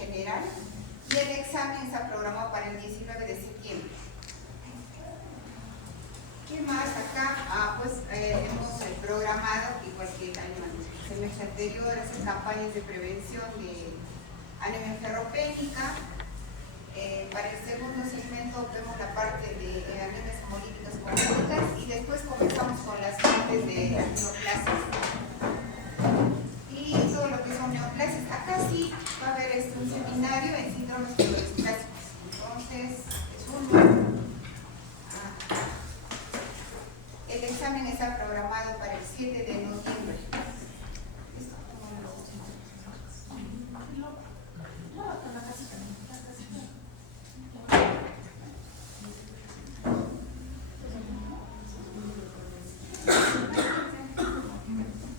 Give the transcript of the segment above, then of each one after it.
general, y el examen está programado para el 19 de septiembre. ¿Qué más acá? Hemos programado, igual que el año semestre anterior, hacer campañas de prevención de anemia ferropénica. Para el segundo segmento vemos la parte de anemias hemolíticas congénitas y después comenzamos con las partes de neoplasias y todo lo que son neoplasias. Acá sí va a haber un seminario en síndromes plásticos. Entonces, es uno. El examen está programado para el 7 de noviembre.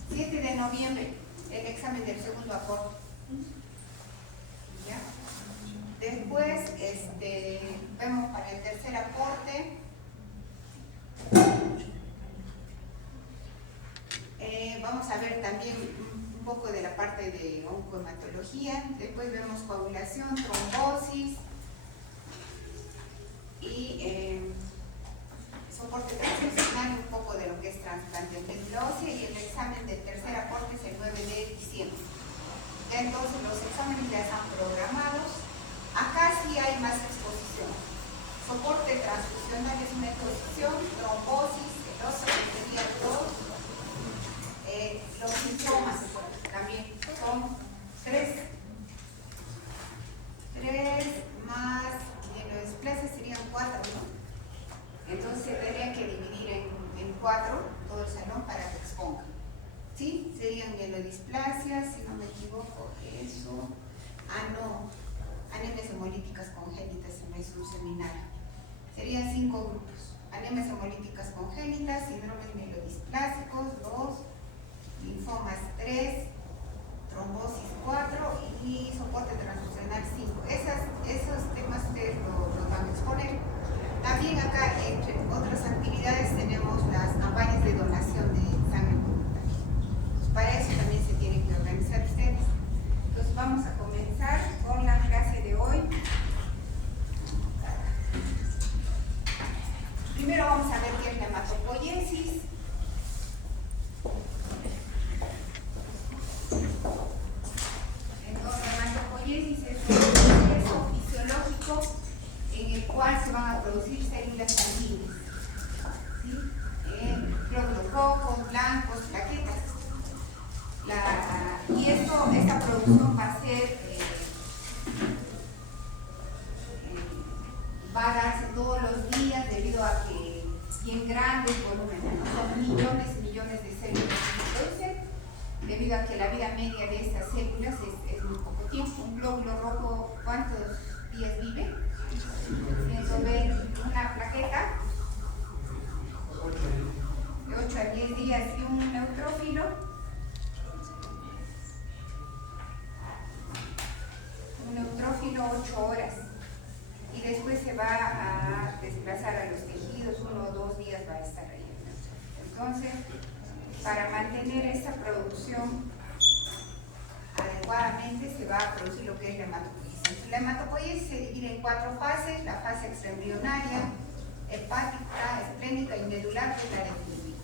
7 de noviembre, el examen del segundo aporte. ¿Ya? Después, vemos para el tercer aporte. Vamos a ver también un poco de la parte de oncohematología. Después vemos coagulación, trombosis y soporte transfusional, un poco de lo que es trasplante de médula ósea, y el examen del tercer aporte es el 9 de diciembre. Entonces los exámenes ya están programados. Acá sí hay más exposición. Soporte transfusional es una exposición, trombosis, el otro sería 2. Los síntomas también son 3 más mielodisplasia serían 4, ¿no? Entonces se tendría que dividir en 4 todo el salón para que exponga. ¿Sí? Serían mielodisplasias, si no me equivoco, eso. No, anemias hemolíticas congénitas, se me hizo un seminario. Serían 5 grupos. Anemias hemolíticas congénitas, síndromes mielodisplásicos 2, linfomas 3, trombosis 4 y soporte transfusional 5. Esos temas ustedes los van a exponer. También acá, entre otras actividades, tenemos las campañas de donación de sangre voluntaria. Entonces, para eso también se tienen que organizar ustedes. Entonces vamos a comenzar con la clase de hoy. Primero vamos a ver qué es la hematopoiesis. Entonces, la hematopoiesis es un proceso fisiológico en el cual se van a producir células sanguíneas, ¿sí? Glóbulos rojos, blancos, plaquetas. Y esta producción va a ser, va a darse todos los días debido a que bien grandes volúmenes, ¿no? Son millones y millones de células que se producen, debido a que la vida media de estas células es muy poco tiempo. Un glóbulo rojo, ¿cuántos días vive? Pienso ver una plaqueta de 8 a 10 días y un neutrófilo. Un neutrófilo 8 horas. Y después se va a desplazar a los tejidos, 1 o 2 días va a estar ahí. Entonces, para mantener esta producción adecuadamente se va a producir lo que es la hematopoiesis. La hematopoiesis se divide en 4 fases: la fase extraembrionaria, hepática, esplénica y medular, que es la definitiva.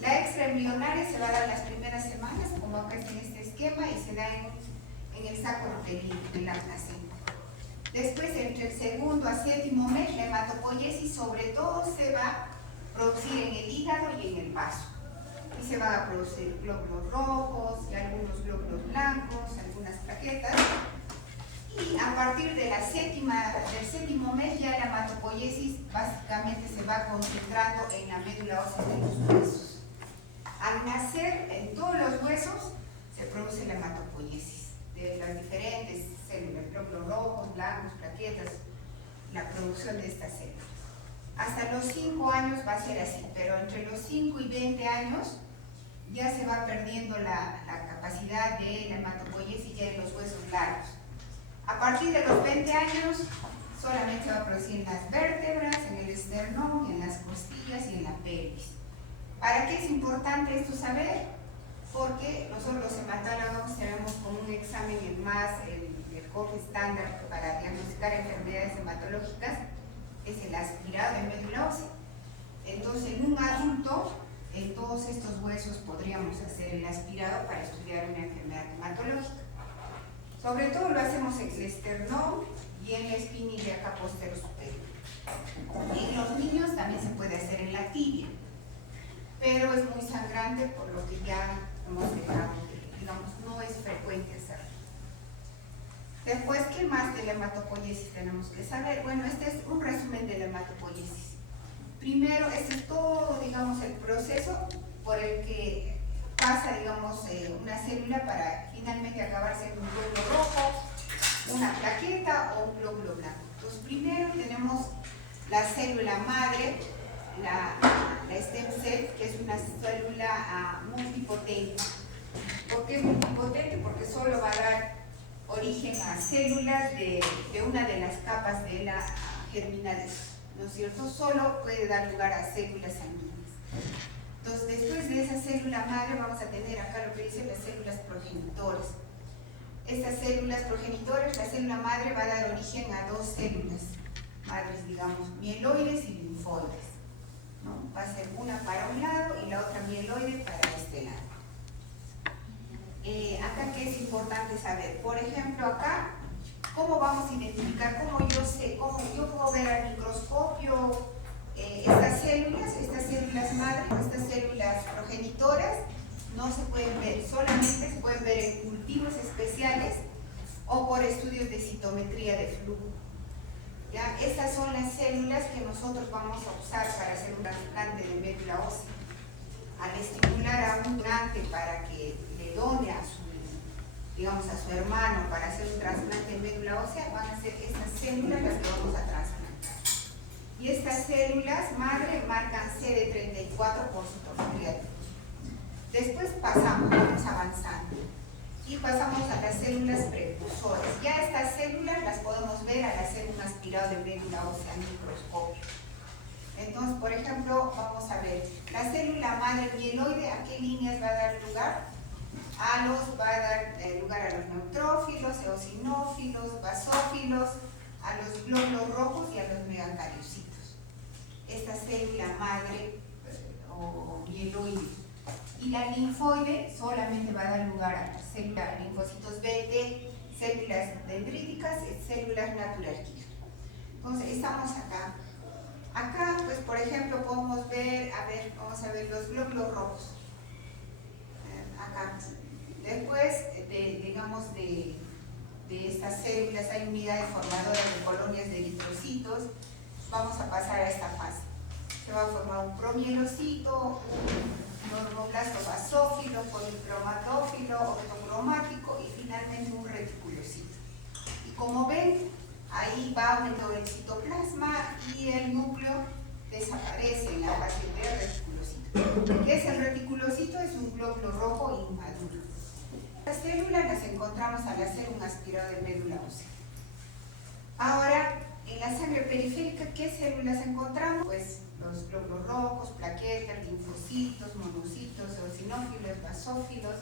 La extraembrionaria se va a dar las primeras semanas, como acá es en este esquema, y se da en el saco uterino, en la placenta. Después, entre el segundo a séptimo mes, la hematopoiesis sobre todo se va a producir en el hígado y en el vaso. Y se van a producir glóbulos rojos y algunos glóbulos blancos, algunas plaquetas. Y a partir de del séptimo mes ya la hematopoiesis básicamente se va concentrando en la médula ósea de los huesos. Al nacer, en todos los huesos se produce la hematopoiesis de las diferentes células, glóbulos rojos, blancos, plaquetas, la producción de estas células. Hasta los 5 años va a ser así, pero entre los 5 y 20 años ya se va perdiendo la capacidad de la hematopoiesis ya en los huesos largos. A partir de los 20 años solamente se va a producir en las vértebras, en el esternón, en las costillas y en la pelvis. ¿Para qué es importante esto saber? Porque nosotros los hematólogos tenemos como un examen el gold estándar para diagnosticar enfermedades hematológicas es el aspirado de médula ósea. Entonces, en un adulto, en todos estos huesos podríamos hacer el aspirado para estudiar una enfermedad hematológica. Sobre todo lo hacemos en el esternón y en la espina ilíaca posterior superior. En los niños también se puede hacer en la tibia, pero es muy sangrante, por lo que ya hemos dejado, digamos, no es frecuente hacerlo. Después, ¿qué más de la hematopoiesis tenemos que saber? Bueno, este es un resumen de la hematopoiesis. Primero, este es todo, digamos, el proceso por el que pasa, digamos, una célula para finalmente acabar siendo un glóbulo rojo, una plaqueta o un glóbulo blanco. Entonces, primero tenemos la célula madre, la stem cell, que es una célula multipotente. ¿Por qué es multipotente? Porque solo va a dar origen a células de una de las capas de la germinales, ¿no es cierto? Solo puede dar lugar a células sanguíneas. Entonces, después de esa célula madre vamos a tener acá lo que dicen las células progenitoras. Estas células progenitoras, la célula madre va a dar origen a dos células madres, digamos, mieloides y linfoides, ¿no? Va a ser una para un lado y la otra mieloide para este lado. Acá, ¿qué es importante saber? Por ejemplo, acá, ¿cómo vamos a identificar? ¿Cómo yo sé? ¿Cómo yo puedo ver al microscopio estas células madre, estas células progenitoras? No se pueden ver, solamente se pueden ver en cultivos especiales o por estudios de citometría de flujo. ¿Ya? Estas son las células que nosotros vamos a usar para hacer un trasplante de médula ósea. Al estimular a un donante para que le done a su hermano para hacer un trasplante de médula ósea, van a ser estas células las que vamos a trasplantar. Y estas células madre marcan CD34 por citometría de flujo. Después vamos avanzando y pasamos a las células precursoras. Ya estas células las podemos ver al hacer un aspirado de médula ósea al microscopio. Entonces, por ejemplo, vamos a ver, la célula madre mieloide, ¿a qué líneas va a dar lugar? Va a dar lugar a los neutrófilos, eosinófilos, basófilos, a los glóbulos rojos y a los megacariocitos. Esta célula madre o mieloide. Y la linfoide solamente va a dar lugar a células, linfocitos B, T, células dendríticas y células natural killer. Entonces, estamos acá. Acá, pues, por ejemplo, podemos ver, vamos a ver los glóbulos rojos. Acá. Después, digamos, de estas células hay unidades formadoras de colonias de eritrocitos. Vamos a pasar a esta fase. Se va a formar un promielocito, un normoblasto basófilo, policromatófilo, ortocromático y finalmente un reticulocito. Y como ven, ahí va aumentando el citoplasma y el núcleo desaparece en la fase de reticulocito. ¿Qué es el reticulocito? Es un glóbulo rojo inmaduro. Las células las encontramos al hacer un aspirado de médula ósea. Ahora, en la sangre periférica, ¿qué células encontramos? Pues los glóbulos rojos, plaquetas, linfocitos, monocitos, eosinófilos, basófilos.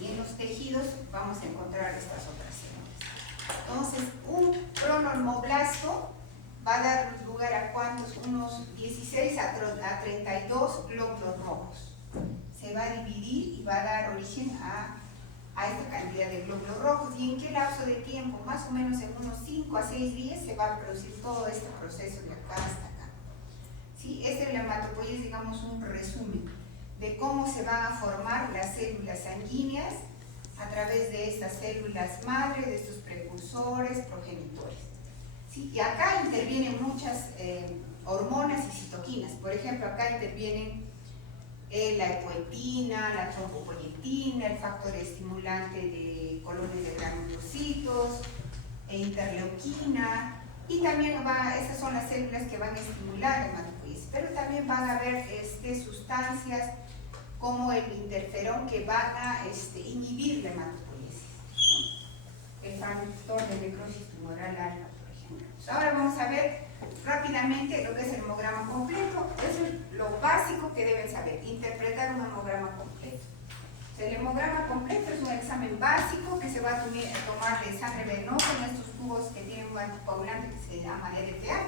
Y en los tejidos vamos a encontrar estas otras células. Entonces, un pronormoblasto va a dar lugar a ¿cuántos? Unos 16 a 32 glóbulos rojos. Se va a dividir y va a dar origen a esta cantidad de glóbulos rojos. ¿Y en qué lapso de tiempo? Más o menos en unos 5 a 6 días se va a producir todo este proceso de acá hasta acá. ¿Sí? Este es la hematopoiesis, digamos, un resumen de cómo se van a formar las células sanguíneas a través de estas células madre, de estos precursores, progenitores. ¿Sí? Y acá intervienen muchas hormonas y citoquinas. Por ejemplo, acá intervienen la epoetina, la trombopoyetina, el factor estimulante de colonias de granulocitos, interleuquina, y también esas son las células que van a estimular la hematopoiesis, pero también van a haber sustancias como el interferón que van a inhibir la hematopoiesis, ¿no? El factor de necrosis tumoral alfa, por ejemplo. Ahora vamos a ver rápidamente lo que es el hemograma completo. Eso es lo básico que deben saber, interpretar un hemograma completo. El hemograma completo es un examen básico que se va a tomar de sangre venosa en estos tubos que tienen un anticoagulante que se llama LTA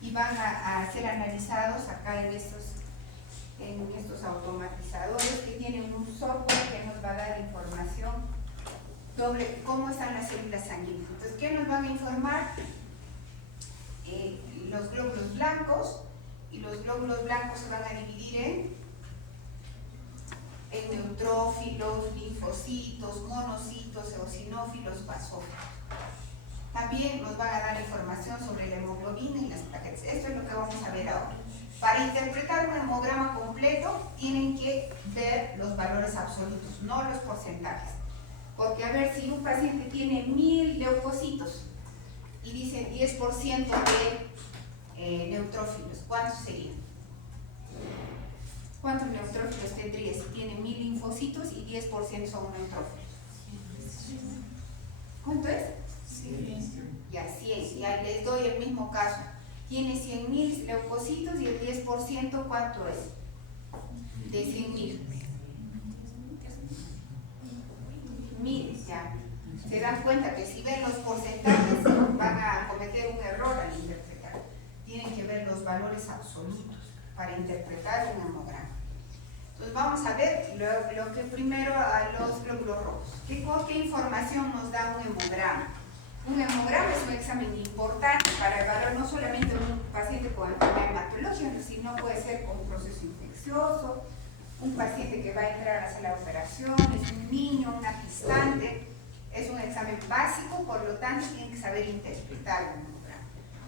y van a ser analizados acá en estos automatizadores que tienen un software que nos va a dar información sobre cómo están las células sanguíneas. Entonces, ¿qué nos van a informar? Los glóbulos blancos, y los glóbulos blancos se van a dividir en neutrófilos, linfocitos, monocitos, eosinófilos, basófilos. También nos van a dar información sobre la hemoglobina y las plaquetas. Esto es lo que vamos a ver ahora. Para interpretar un hemograma completo tienen que ver los valores absolutos, no los porcentajes. Porque a ver, si un paciente tiene 1000 leucocitos y dicen 10% de neutrófilos, ¿cuántos serían? ¿Cuántos neutrófilos tendría si tiene 1000 linfocitos y 10% son neutrófilos? ¿Cuánto es? 100. Ya, 100. Ya les doy el mismo caso. Tiene 100.000 leucocitos y el 10%, ¿cuánto es? De 100.000. 1000, ya. Se dan cuenta que si ven los porcentajes van a cometer un error al interpretar. Tienen que ver los valores absolutos para interpretar un hemograma. Entonces vamos a ver lo que primero a los glóbulos rojos. ¿Qué información nos da un hemograma? Un hemograma es un examen importante para evaluar no solamente un paciente con enfermedad hematológica, sino puede ser con un proceso infeccioso, un paciente que va a entrar a la sala de operaciones, un niño, una gestante. Es un examen básico, por lo tanto tienen que saber interpretar un hemograma.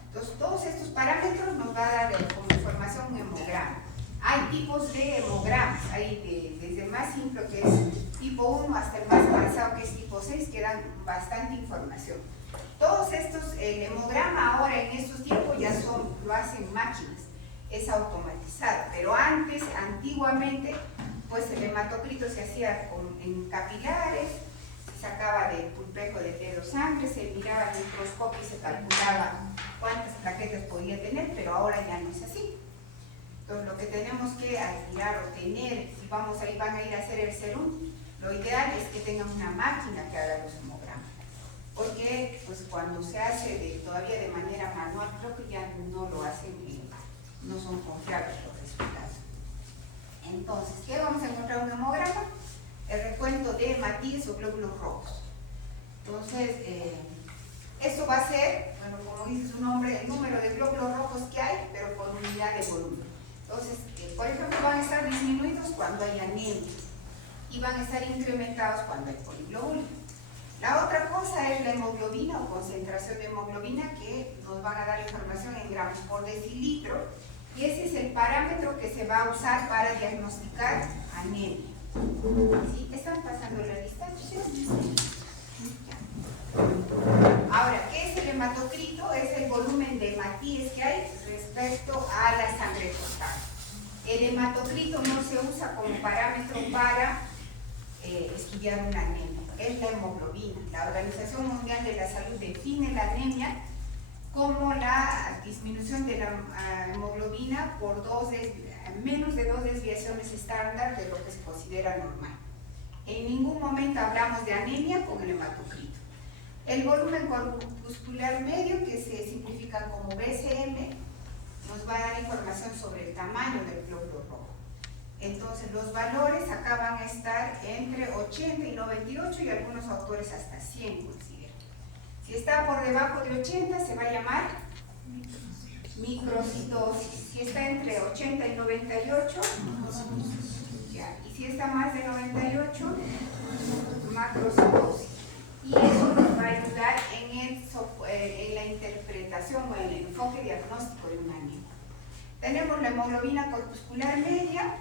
Entonces todos estos parámetros nos va a dar como información un hemograma. Hay tipos de hemogramas, hay desde el más simple que es tipo 1 hasta el más avanzado que es tipo 6 que dan bastante información. Todos estos, el hemograma ahora en estos tiempos ya lo hacen máquinas, es automatizado, pero antes, antiguamente, pues el hematocrito se hacía en capilares, se sacaba del pulpejo de dedo sangre, se miraba al microscopio y se calculaba cuántas plaquetas podía tener, pero ahora ya no es así. Entonces lo que tenemos que aspirar o tener, si van a ir a hacer el serum, lo ideal es que tengan una máquina que haga los hemogramas. Porque pues cuando se hace todavía de manera manual, creo que ya no lo hacen y no son confiables los resultados. Entonces, ¿qué vamos a encontrar en un hemograma? El recuento de hematíes o glóbulos rojos. Entonces, esto va a ser, bueno, como dice su nombre, el número de glóbulos rojos que hay, pero por unidad de volumen. Entonces, por ejemplo, van a estar disminuidos cuando hay anemia y van a estar incrementados cuando hay poliglobulia. La otra cosa es la hemoglobina o concentración de hemoglobina, que nos van a dar información en gramos por decilitro, y ese es el parámetro que se va a usar para diagnosticar anemia. ¿Sí? ¿Están pasando la lista? ¿Sí? Ahora, ¿qué es el hematocrito? Es el volumen de hematíes que hay respecto a la sangre total. El hematocrito no se usa como parámetro para estudiar una anemia, es la hemoglobina. La Organización Mundial de la Salud define la anemia como la disminución de la hemoglobina por menos de 2 desviaciones estándar de lo que se considera normal. En ningún momento hablamos de anemia con el hematocrito. El volumen corpuscular medio, que se simplifica como BCM, nos va a dar información sobre el tamaño del glóbulo rojo. Entonces los valores acá van a estar entre 80 y 98 y algunos autores hasta 100 consideran. Si está por debajo de 80 se va a llamar microcitosis. Si está entre 80 y 98, ya. Y si está más de 98, macrocitosis. Y eso nos va a ayudar en la interpretación o en el enfoque diagnóstico de una anemia. Tenemos la hemoglobina corpuscular media.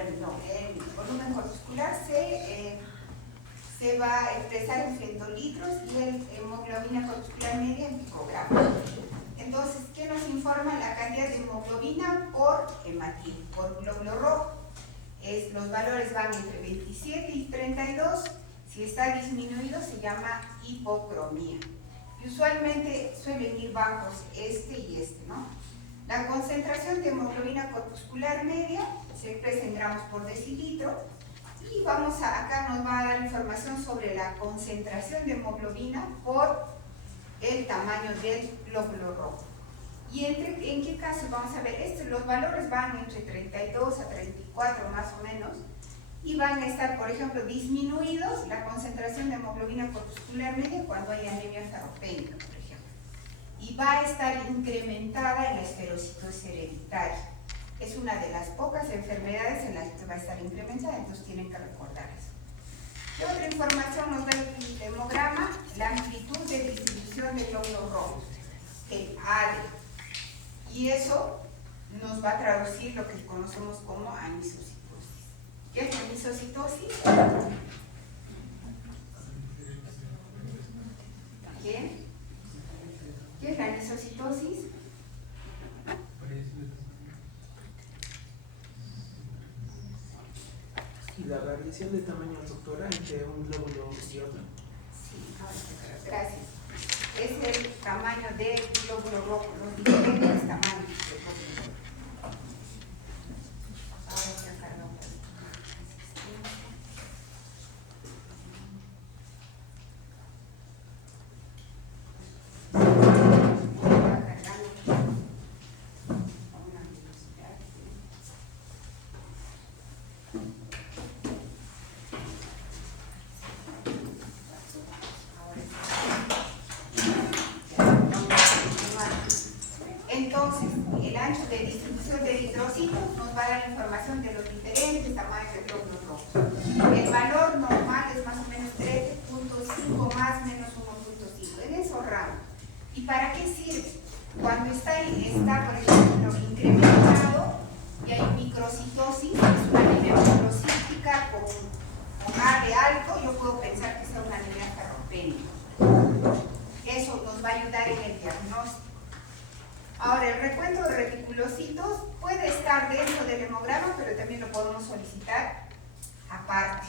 El volumen corpuscular se va a expresar en centilitros y el hemoglobina corpuscular media en picogramos. Entonces, ¿qué nos informa la cantidad de hemoglobina por hematíe, por glóbulo rojo? Los valores van entre 27 y 32. Si está disminuido se llama hipocromía. Y usualmente suelen ir bajos este y este, ¿no? La concentración de hemoglobina corpuscular media se expresa en gramos por decilitro. Y acá nos va a dar información sobre la concentración de hemoglobina por el tamaño del glóbulo rojo. ¿Y en qué caso? Vamos a ver, los valores van entre 32 a 34 más o menos, y van a estar, por ejemplo, disminuidos la concentración de hemoglobina corpuscular media cuando hay anemia ferropénica, por ejemplo. Y va a estar incrementada en la esferocitosis hereditaria. Es una de las pocas enfermedades en las que va a estar incrementada, entonces tienen que recordar eso. ¿Qué otra información nos da el hemograma? La amplitud de distribución del glóbulo rojo, el ADE. Y eso nos va a traducir lo que conocemos como anisocitosis. ¿Qué es la anisocitosis? ¿Quién? ¿Qué es la anisocitosis? ¿Y la variación de tamaño, doctora, entre un glóbulo y otro? Sí, gracias. Es el tamaño del glóbulo rojo, los diferentes tamaños del glóbulo rojo. Ahora sacarlo. Entonces, el ancho de distribución de eritrocitos nos va a dar información de los diferentes tamaños de glóbulos rojos. El valor normal es más o menos 13.5 más menos 1.5, en esos rangos. ¿Y para qué sirve? Cuando está, por ejemplo, incrementado y hay microcitosis, es una anemia microcítica con A de alto, yo puedo pensar que sea una anemia ferropénica. Eso nos va a ayudar en el diagnóstico. Ahora, el recuento de reticulocitos puede estar dentro del hemograma, pero también lo podemos solicitar aparte.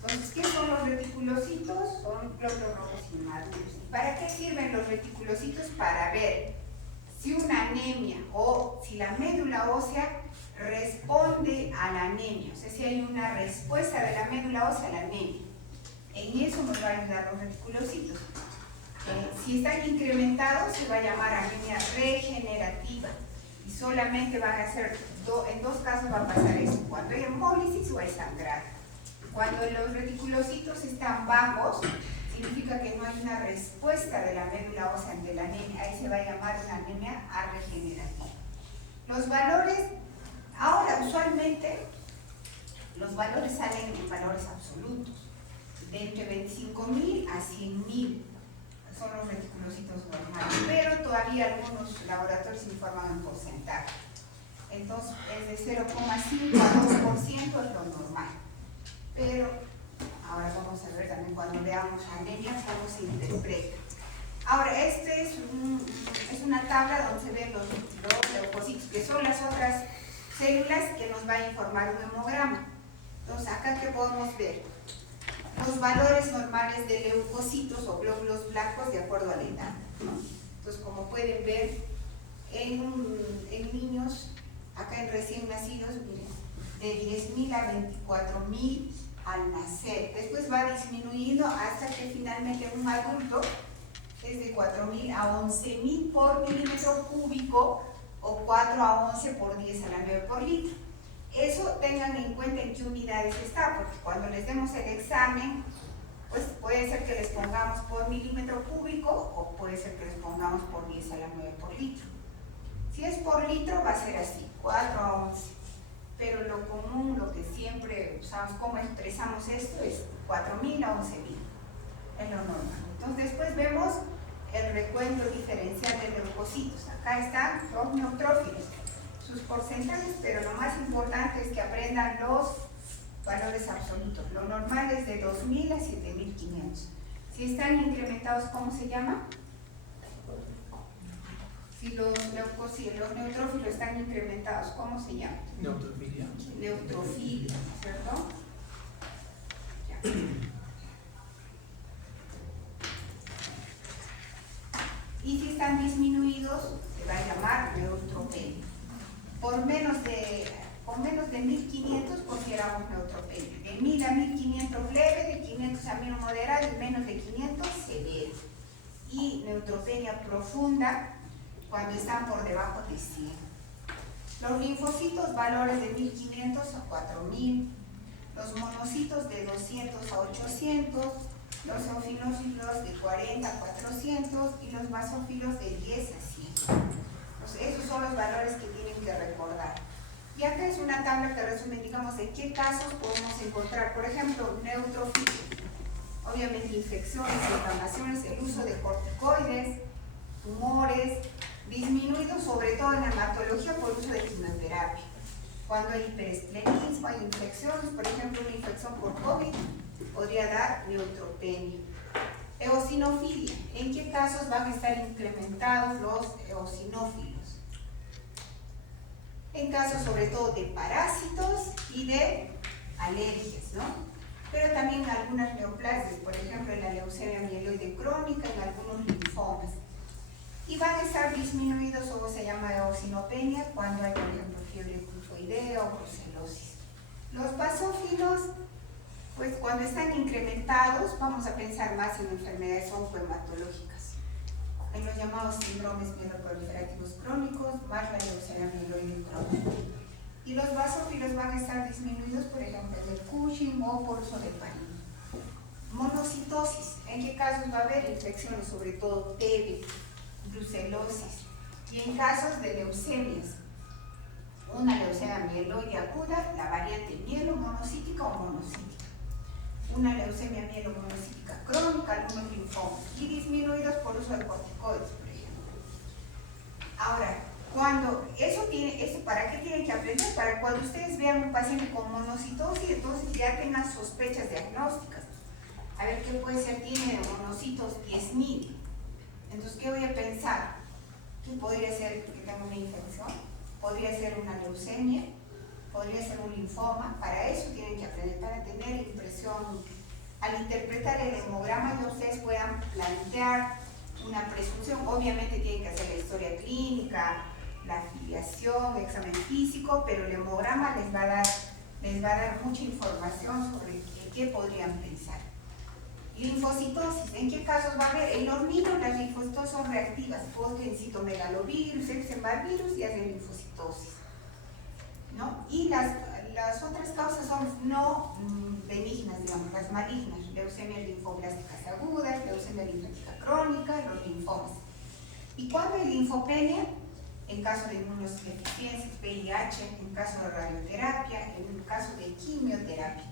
Entonces, ¿qué son los reticulocitos? Son glóbulos rojos inmaduros. ¿Y para qué sirven los reticulocitos? Para ver si una anemia o si la médula ósea responde a la anemia, o sea, si hay una respuesta de la médula ósea a la anemia. En eso nos va a ayudar los reticulocitos. Si están incrementados, se va a llamar anemia regenerativa y solamente van a ser, en dos casos va a pasar eso, cuando hay hemólisis o hay sangrado. Cuando los reticulocitos están bajos, significa que no hay una respuesta de la médula ósea ante la anemia, ahí se va a llamar una anemia regenerativa. Los valores, ahora usualmente, los valores salen en valores absolutos, de entre 25.000 a 100.000. Son los reticulocitos normales, pero todavía algunos laboratorios informan en porcentaje. Entonces, es de 0,5 a 2% es lo normal. Pero ahora vamos a ver también cuando veamos anemia cómo se interpreta. Ahora, este es una tabla donde se ven los leucocitos, que son las otras células que nos va a informar un hemograma. Entonces, acá, ¿qué podemos ver? Los valores normales de leucocitos o glóbulos blancos de acuerdo a la edad, ¿no? Entonces, como pueden ver, en niños, acá en recién nacidos, miren, de 10.000 a 24.000 al nacer. Después va disminuyendo hasta que finalmente un adulto es de 4.000 a 11.000 por milímetro cúbico o 4 a 11 por 10 a la 9 por litro. Eso tengan en cuenta en qué unidades está, porque cuando les demos el examen, pues puede ser que les pongamos por milímetro cúbico o puede ser que les pongamos por 10 a la 9 por litro. Si es por litro va a ser así, 4 a 11. Pero lo común, lo que siempre usamos, cómo expresamos esto, es 4.000 a 11.000. Es lo normal. Entonces después vemos el recuento diferencial de leucocitos. Acá están los neutrófilos, sus porcentajes, pero lo más importante es que aprendan los valores absolutos. Lo normal es de 2.000 a 7.500. Si están incrementados, ¿cómo se llama? Si los neutrófilos están incrementados, ¿cómo se llama? Neutrofilia. Neutrofilia, ¿cierto? Ya. Y si están disminuidos, se va a llamar neutropenia. Por menos de 1.500 consideramos neutropenia. De 1.000 a 1500 leve, de 500 amino moderado y menos de 500 severo. Y neutropenia profunda cuando están por debajo de 100. Los linfocitos, valores de 1500 a 4000. Los monocitos de 200 a 800. Los eosinófilos de 40 a 400 y los basófilos de 10 a 100. Entonces, esos son los valores que tienen que recordar. Y acá es una tabla que resume, digamos, en qué casos podemos encontrar, por ejemplo, neutrofilia. Obviamente, infecciones, inflamaciones, el uso de corticoides, tumores, disminuido sobre todo en la hematología por uso de quimioterapia. Cuando hay hiperesplenismo, hay infecciones, por ejemplo, una infección por COVID, podría dar neutropenia. Eosinofilia. ¿En qué casos van a estar incrementados los eosinófilos? En casos sobre todo de parásitos y de alergias, ¿no? Pero también en algunas neoplasias, por ejemplo en la leucemia mieloide crónica, en algunos linfomas. Y van a estar disminuidos, o se llama eosinopenia, cuando hay, por ejemplo, fiebre tifoidea o brucelosis. Los basófilos, pues cuando están incrementados, vamos a pensar más en enfermedades oncohematológicas, en los llamados síndromes mieloproliferativos crónicos, más la leucemia mieloide crónica. Y los basófilos van a estar disminuidos, por ejemplo, de Cushing o por uso de heparina. Monocitosis, ¿en qué casos va a haber infecciones? Sobre todo TB, brucelosis. Y en casos de leucemias, una leucemia mieloide aguda, la variante mielomonocítica o monocítica. Una leucemia mielomonocítica crónica, algunos linfomas, y disminuidos por uso de corticoides, por ejemplo. Ahora, cuando eso ¿para qué tienen que aprender? Para cuando ustedes vean un paciente con monocitosis, entonces ya tengan sospechas diagnósticas. A ver qué puede ser, tiene monocitos 10.000. Entonces, ¿qué voy a pensar? ¿Qué podría ser que tenga una infección? Podría ser una leucemia, podría ser un linfoma. Para eso tienen que aprender, para tener impresión. Al interpretar el hemograma, ya ustedes puedan plantear una presunción. Obviamente tienen que hacer la historia clínica, la afiliación, examen físico, pero el hemograma les va a dar mucha información sobre qué podrían pensar. Linfocitosis, ¿en qué casos va a haber? En hormigos las linfocitos son reactivas, porque en citomegalovirus, Epstein-Barr virus y hacen linfocitosis, ¿no? Y las otras causas son no benignas, digamos, las malignas, leucemias linfoblásticas agudas, leucemia linfática crónica, los linfomas. ¿Y cuando hay linfopenia? En caso de inmunodeficiencias, VIH, en caso de radioterapia, en caso de quimioterapia.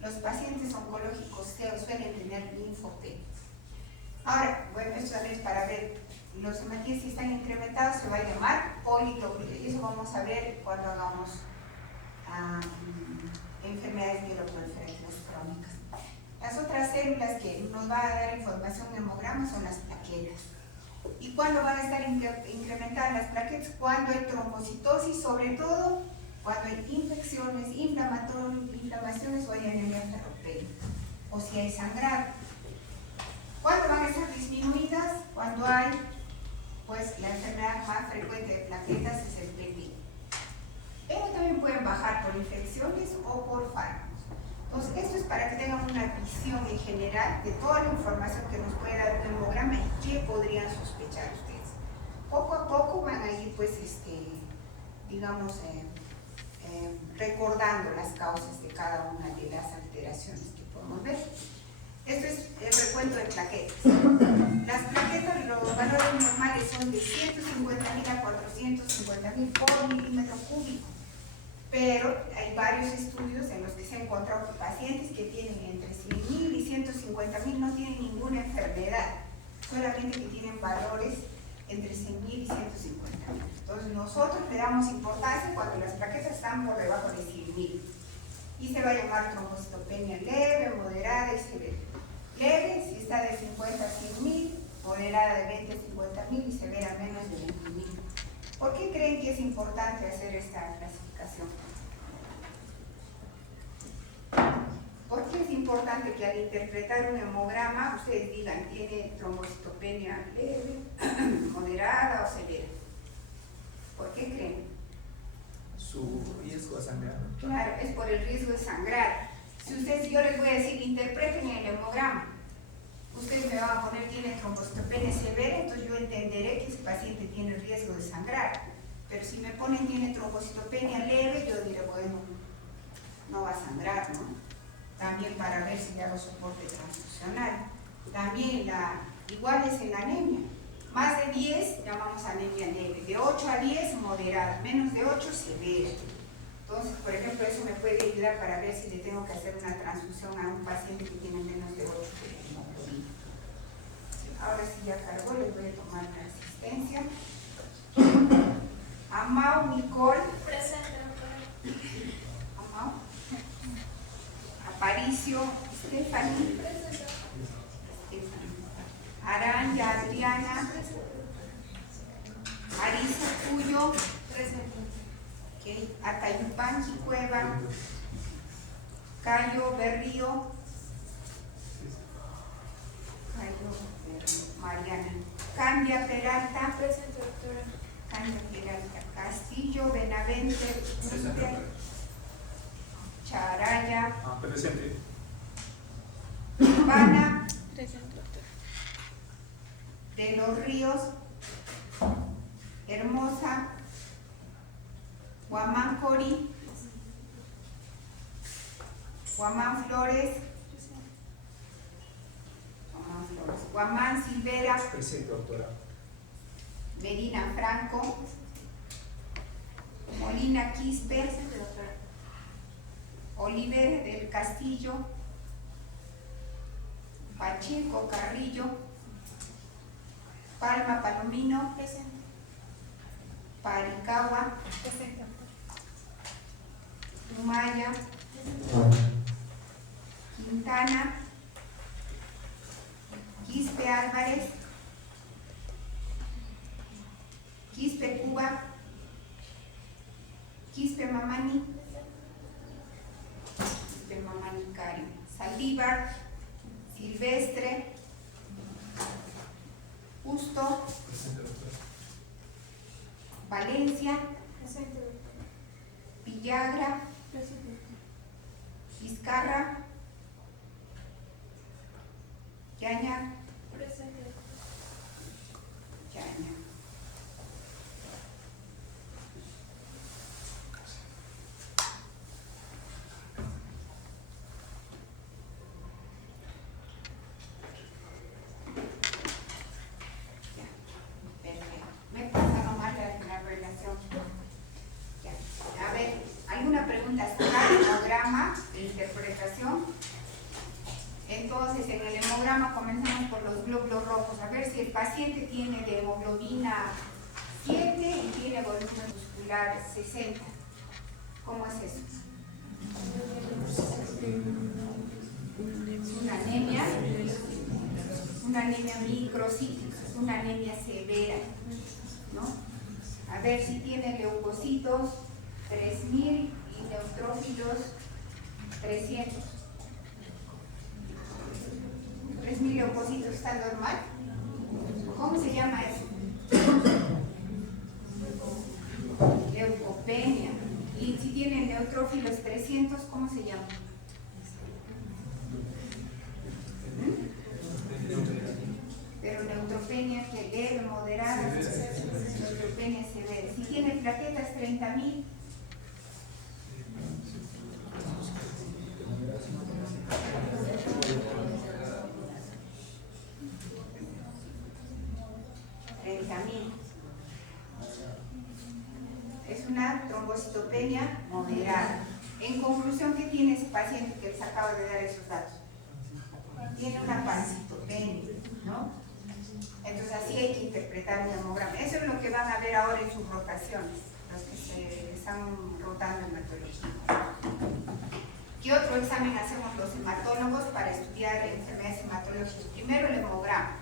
Los pacientes oncológicos suelen tener linfopenia. Ahora, bueno, esto también es para ver, los hematíes si están incrementados se va a llamar politoglútea, y eso vamos a ver cuando hagamos enfermedades mieloproliferativas crónicas. Las otras células que nos va a dar información en hemograma son las plaquetas. ¿Y cuándo van a estar incrementadas las plaquetas? Cuando hay trombocitosis, sobre todo cuando hay infecciones, inflamaciones o hay anemia ferropénica, o si hay sangrado. ¿Cuándo van a estar disminuidas? Cuando hay, pues, la enfermedad más frecuente de plaquetas es el PP. Pero también pueden bajar por infecciones o por fármacos. Entonces, esto es para que tengan una visión en general de toda la información que nos puede dar un hemograma y qué podrían sospechar ustedes. Poco a poco van a ir, pues, digamos, recordando las causas de cada una de las alteraciones que podemos ver. Esto es el recuento de plaquetas. Las plaquetas, los valores normales son de 150.000 a 450.000 por milímetro cúbico. Pero hay varios estudios en los que se ha encontrado que pacientes que tienen entre 100.000 y 150.000 no tienen ninguna enfermedad, solamente que tienen valores entre 100.000 y 150.000. Entonces nosotros le damos importancia cuando las plaquetas están por debajo de 100.000. Y se va a llamar trombocitopenia leve, moderada y severa. Leve si está de 50 a 100.000, moderada de 20 a 50.000 y severa menos de 20.000. ¿Por qué creen que es importante hacer esta clasificación? ¿Por qué es importante que al interpretar un hemograma ustedes digan tiene trombocitopenia leve, moderada o severa? ¿Por qué creen? Su riesgo a sangrar. Claro, es por el riesgo de sangrar. Si yo les voy a decir, interpreten el hemograma, ustedes me van a poner tiene trombocitopenia severa, entonces yo entenderé que ese paciente tiene riesgo de sangrar. Pero si me ponen tiene trombocitopenia leve, yo diré, bueno, no va a sangrar, ¿no? También para ver si le hago soporte transfusional. También igual es en la anemia. Más de 10 llamamos anemia leve, de 8 a 10 moderada, menos de 8 severa. Entonces, por ejemplo, eso me puede ayudar para ver si le tengo que hacer una transfusión a un paciente que tiene menos de 8 de hemoglobina. Ahora sí ya cargó, les voy a tomar la asistencia. Amau Nicole. Presente, doctora. Amau. Aparicio Stephanie. Presente. Aranya Adriana. Arisa Cuyo. Presente. Okay. Atayupanqui Cueva. Cayo Berrío. Mariana. Candia Peralta. Presente, doctora. Candia Peralta. Castillo Benavente. Presente. Charaya. Presente. Ivana. Presente, doctora. De los Ríos. Hermosa. Guamán Cori. Guamán Flores. Guamán Silvera. Presente, doctora. Medina Franco. Molina Quispe. Oliver del Castillo. Pacheco Carrillo. Palma Palomino. Presente. Paricagua. Presente. Umaya. Quintana. Quispe Álvarez. Quispe Cuba. Quispe Mamani. Quispe Mamani Cari. Saldívar. Silvestre. Justo. Presente, doctora. Valencia. Presente, doctora. Villagra. Presente. Vizcarra. Yaña. Presente. Yaña. Perfecto. Me pasa nomás la relación. Ya. A ver, ¿alguna pregunta sobre el hemograma de interpretación? Entonces, en el hemograma comenzamos por los glóbulos rojos. A ver si el paciente tiene de hemoglobina 7 y tiene volumen muscular 60. ¿Cómo es eso? Es una anemia microcíclica, es una anemia severa, ¿no? A ver si tiene leucocitos 3000 y neutrófilos 300. 3000 leucocitos, ¿está normal? ¿Cómo se llama eso? Leucopenia. Y si tiene neutrófilos 300, ¿cómo se llama? Pero neutropenia que leve, moderada, neutropenia severa. Si tiene plaquetas 30.000, es una trombocitopenia moderada. En conclusión, ¿qué tiene ese paciente que les acabo de dar esos datos? Tiene una pancitopenia, ¿no? Entonces así hay que interpretar un hemograma. Eso es lo que van a ver ahora en sus rotaciones, los que se están rotando en hematología. ¿Qué otro examen hacemos los hematólogos para estudiar enfermedades hematológicas? Primero el hemograma,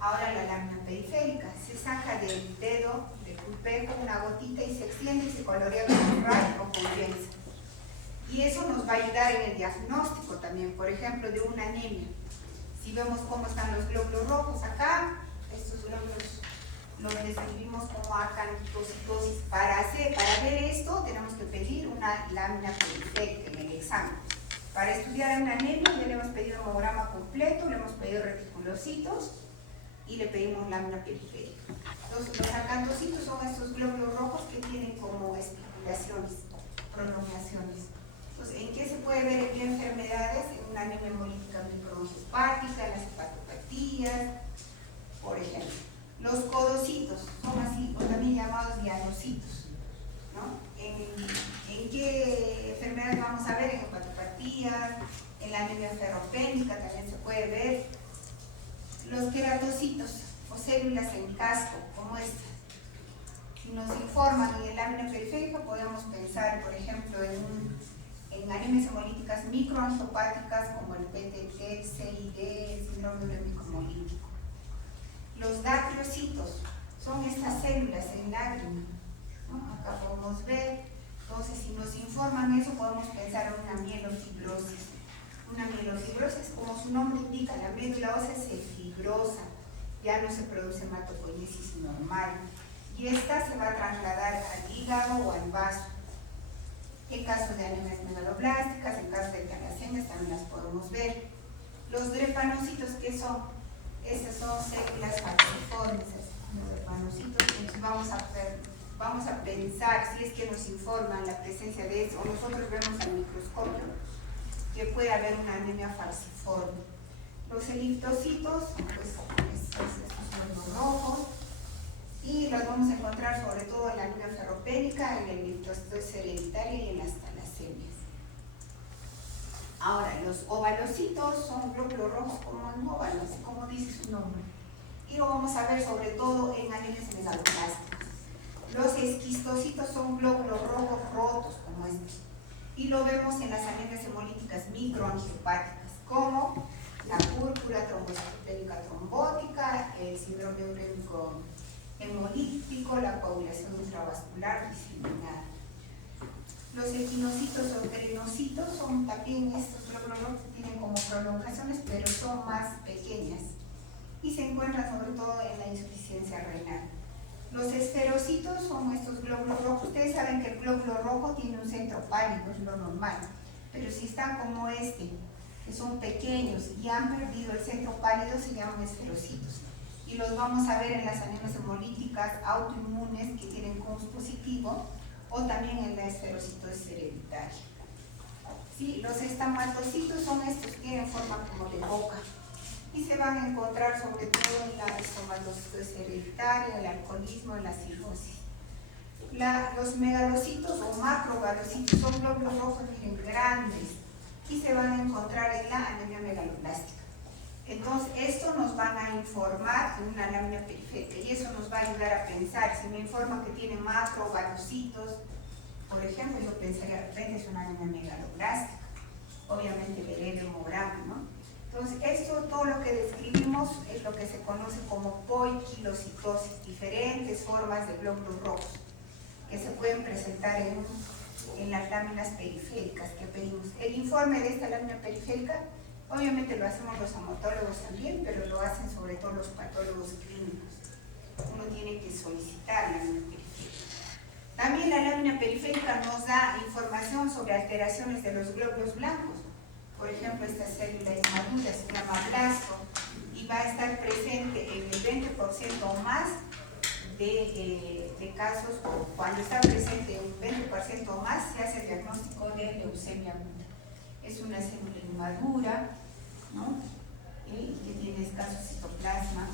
ahora la lámina periférica. Se saca del dedo, del pulpejo, una gotita y se extiende y se colorea con un ray o con lienzo. Y eso nos va a ayudar en el diagnóstico también, por ejemplo, de una anemia. Si vemos cómo están los glóbulos rojos acá, estos glóbulos los describimos como acanocitosis. Para ver esto tenemos que pedir una lámina periférica en el examen. Para estudiar una anemia ya le hemos pedido hemograma completo, le hemos pedido reticulocitos y le pedimos lámina periférica. Entonces, los acantocitos son estos glóbulos rojos que tienen como especulaciones, prolongaciones. Entonces, ¿en qué se puede ver en qué enfermedades? En una anemia hemolítica microangiopática, en las hepatopatías, por ejemplo. Los codocitos son así, o también llamados dianocitos, ¿no? ¿En qué enfermedades vamos a ver? En hepatopatías, en la anemia ferropénica también se puede ver. Los queratocitos o células en casco, como estas. Si nos informan en la lámina periférica, podemos pensar, por ejemplo, en anemias hemolíticas microangiopáticas como el PTT, CID, el síndrome urémico hemolítico. Los dactiocitos son estas células en lágrima, ¿no? Acá podemos ver. Entonces, si nos informan eso, podemos pensar en una mielofibrosis. Una mielofibrosis, como su nombre indica, la médula ósea se fibrosa, ya no se produce hematopoiesis normal. Y esta se va a trasladar al hígado o al vaso. En casos de anemias megaloblásticas, en casos de talasemias también las podemos ver. Los drepanocitos, ¿qué son? Estas son células falciformes, los drepanocitos. Entonces vamos a pensar, si es que nos informan la presencia de eso, o nosotros vemos al microscopio, que puede haber una anemia falciforme. Los eliptocitos, pues estos son los rojos, y los vamos a encontrar sobre todo en la anemia ferropénica, en el eliptocitosis hereditaria y en las talasemias. Ahora, los ovalocitos son glóbulos rojos como en óvalo, así como dice su nombre. Y lo vamos a ver sobre todo en anemias megaloblásticas. Los esquistocitos son glóbulos rojos rotos como este. Y lo vemos en las anemias hemolíticas microangiopáticas, como la púrpura trombocitopénica trombótica, el síndrome urémico hemolítico, la coagulación intravascular diseminada. Los equinocitos o crenocitos son también estos glóbulos rojos que tienen como prolongaciones, pero son más pequeñas y se encuentran sobre todo en la insuficiencia renal. Los esferocitos son estos glóbulos rojos. Ustedes saben que el glóbulo rojo tiene un centro pálido, es lo normal, pero si están como este, que son pequeños y han perdido el centro pálido, se llaman esferocitos. Y los vamos a ver en las anemias hemolíticas autoinmunes que tienen CUMS positivo, o también en la esferocitosis hereditaria. Sí, los estamatocitos son estos que tienen forma como de boca y se van a encontrar sobre todo en la estomatocitosis hereditaria, el alcoholismo, en la cirrosis. Los megalocitos o macrogalocitos son glóbulos rojos, miren, grandes, y se van a encontrar en la anemia megaloblástica. Entonces, esto nos van a informar en una lámina periférica y eso nos va a ayudar a pensar. Si me informan que tiene macrogalocitos, por ejemplo, yo pensaría, de repente es una anemia megaloblástica. Obviamente veré el hemograma, ¿no? Entonces, esto, todo lo que describimos es lo que se conoce como poiquilocitosis, diferentes formas de glóbulos rojos que se pueden presentar en las láminas periféricas que pedimos. El informe de esta lámina periférica, obviamente lo hacemos los hematólogos también, pero lo hacen sobre todo los patólogos clínicos. Uno tiene que solicitar la lámina periférica. También la lámina periférica nos da información sobre alteraciones de los glóbulos blancos. Por ejemplo, esta célula inmadura se llama blasto y va a estar presente en el 20% o más de casos. Cuando está presente un 20% o más, se hace el diagnóstico de leucemia aguda. Es una célula inmadura, ¿no? Y que tiene escaso citoplasma.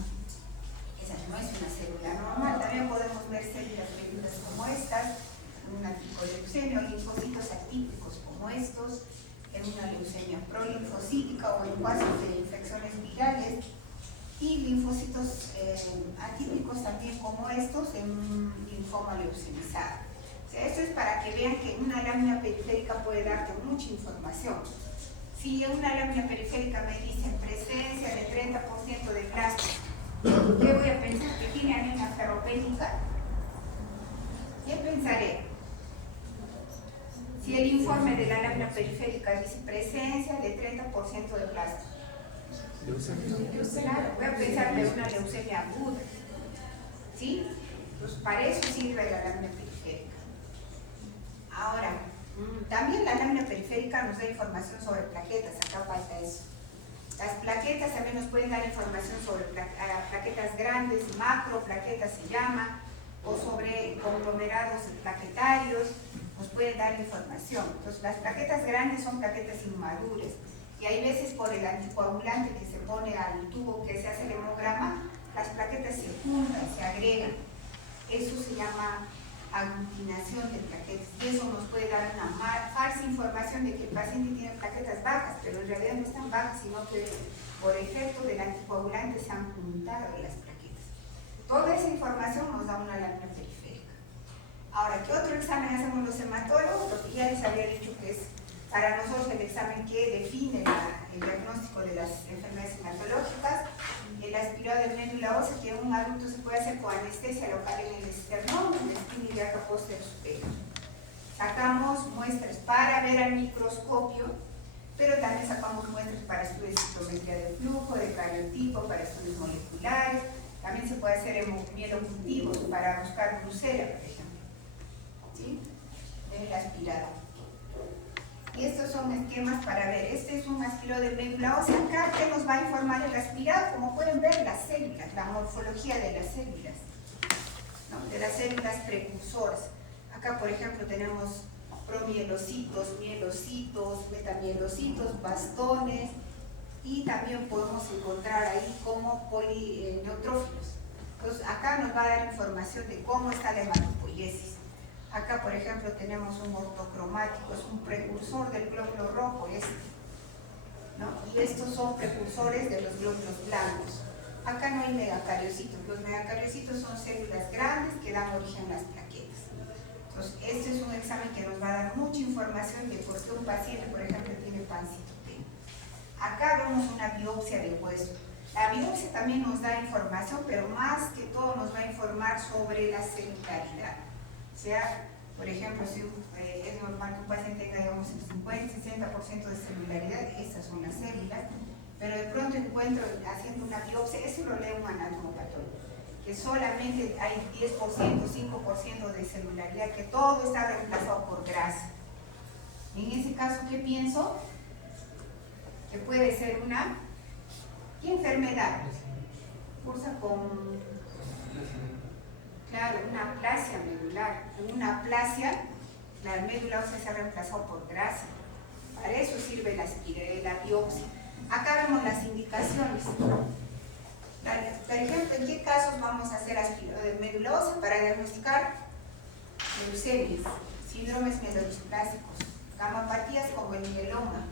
Esa no es una célula normal. También podemos ver células pequeñas como estas, en una tipo de leucemia, o linfocitos atípicos como estos, en una leucemia prolinfocítica o en casos de infecciones virales, y linfocitos atípicos también como estos en un linfoma leucemizado. O sea, esto es para que vean que una lámina periférica puede darte mucha información. Si en una lámina periférica me dicen presencia de 30% de plasma, ¿qué voy a pensar? ¿Que tiene anemia ferropénica? ¿Qué pensaré? Si el informe de la lámina periférica dice presencia de 30% de plasma, claro, voy a pensar de una leucemia aguda, ¿sí? Entonces, para eso sirve la lámina periférica. Ahora, También la lámina periférica nos da información sobre plaquetas, acá falta eso. Las plaquetas también nos pueden dar información sobre plaquetas grandes, macro plaquetas se llama, o sobre conglomerados plaquetarios, nos pueden dar información. Entonces, las plaquetas grandes son plaquetas inmaduras, y hay veces por el anticoagulante que se pone al tubo que se hace el hemograma, las plaquetas se juntan, se agregan. Eso se llama aglutinación de plaquetas, y eso nos puede dar una falsa información de que el paciente tiene plaquetas bajas, pero en realidad no están bajas, sino que por efecto del anticoagulante se han juntado las plaquetas. Toda esa información nos da una lámina periférica. Ahora, ¿qué otro examen hacemos los hematólogos? Lo que ya les había dicho que es para nosotros el examen que define el diagnóstico de las enfermedades hematológicas. El aspirado de médula ósea que un adulto se puede hacer con anestesia local en el esternón, en la espina ilíaca posterior superior. Sacamos muestras para ver al microscopio, pero también sacamos muestras para estudios de citometría de flujo, de cariotipo, para estudios moleculares. También se puede hacer mielocultivos para buscar brucela, por ejemplo. ¿Sí? El aspirado. Y estos son esquemas para ver. Este es un aspirado de médula ósea. Acá que nos va a informar el aspirado, como pueden ver, las células, la morfología de las células, ¿no? De las células precursoras. Acá, por ejemplo, tenemos promielocitos, mielocitos, metamielocitos, bastones, y también podemos encontrar ahí como polineutrófilos. Entonces, acá nos va a dar información de cómo está la hematopoiesis. Acá, por ejemplo, tenemos un ortocromático, es un precursor del glóbulo rojo, ¿no? Y estos son precursores de los glóbulos blancos. Acá no hay megacariocitos. Los megacariocitos son células grandes que dan origen a las plaquetas. Entonces, este es un examen que nos va a dar mucha información de por qué un paciente, por ejemplo, tiene pancitopenia. Acá vemos una biopsia de hueso. La biopsia también nos da información, pero más que todo nos va a informar sobre la celularidad. O sea, por ejemplo, si es normal que un paciente tenga, digamos, el 50-60% de celularidad, estas son las células, pero de pronto encuentro, haciendo una biopsia, eso lo lee un anatomopatólogo, que solamente hay 10%, 5% de celularidad, que todo está reemplazado por grasa. En ese caso, ¿qué pienso? Que puede ser una enfermedad. Cursa con... Claro, una aplasia medular. En una aplasia, la médula ósea se ha reemplazado por grasa. Para eso sirve la biopsia. Acá vemos las indicaciones. Por ejemplo, ¿en qué casos vamos a hacer aspirado de médula ósea? Para diagnosticar leucemias, síndromes mielodisplasticos, gamapatías como el mieloma,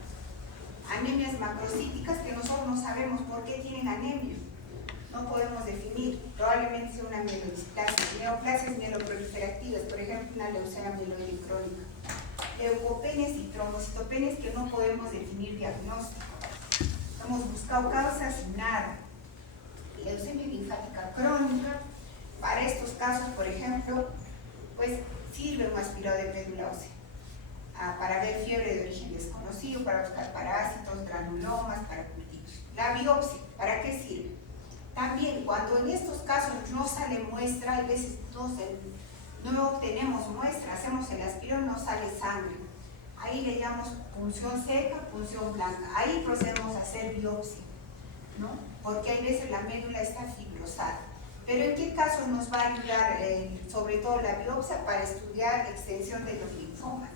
anemias macrocíticas que nosotros no sabemos por qué tienen anemia. No podemos definir, probablemente sea una mielodisplasia, neoplasias mieloproliferativas, por ejemplo, una leucemia mieloide crónica, leucopenias y trombocitopenias que no podemos definir diagnóstico. Hemos buscado causas y nada. Leucemia linfática crónica, para estos casos, por ejemplo, pues sirve un aspirado de médula ósea, para ver fiebre de origen desconocido, para buscar parásitos, granulomas, para cultivos. La biopsia, ¿para qué sirve? También, cuando en estos casos no sale muestra, hay veces no obtenemos muestra, hacemos el aspirado, no sale sangre. Ahí le llamamos punción seca, punción blanca. Ahí procedemos a hacer biopsia, ¿no? Porque hay veces la médula está fibrosada. Pero ¿en qué casos nos va a ayudar, sobre todo la biopsia, para estudiar extensión de los linfomas?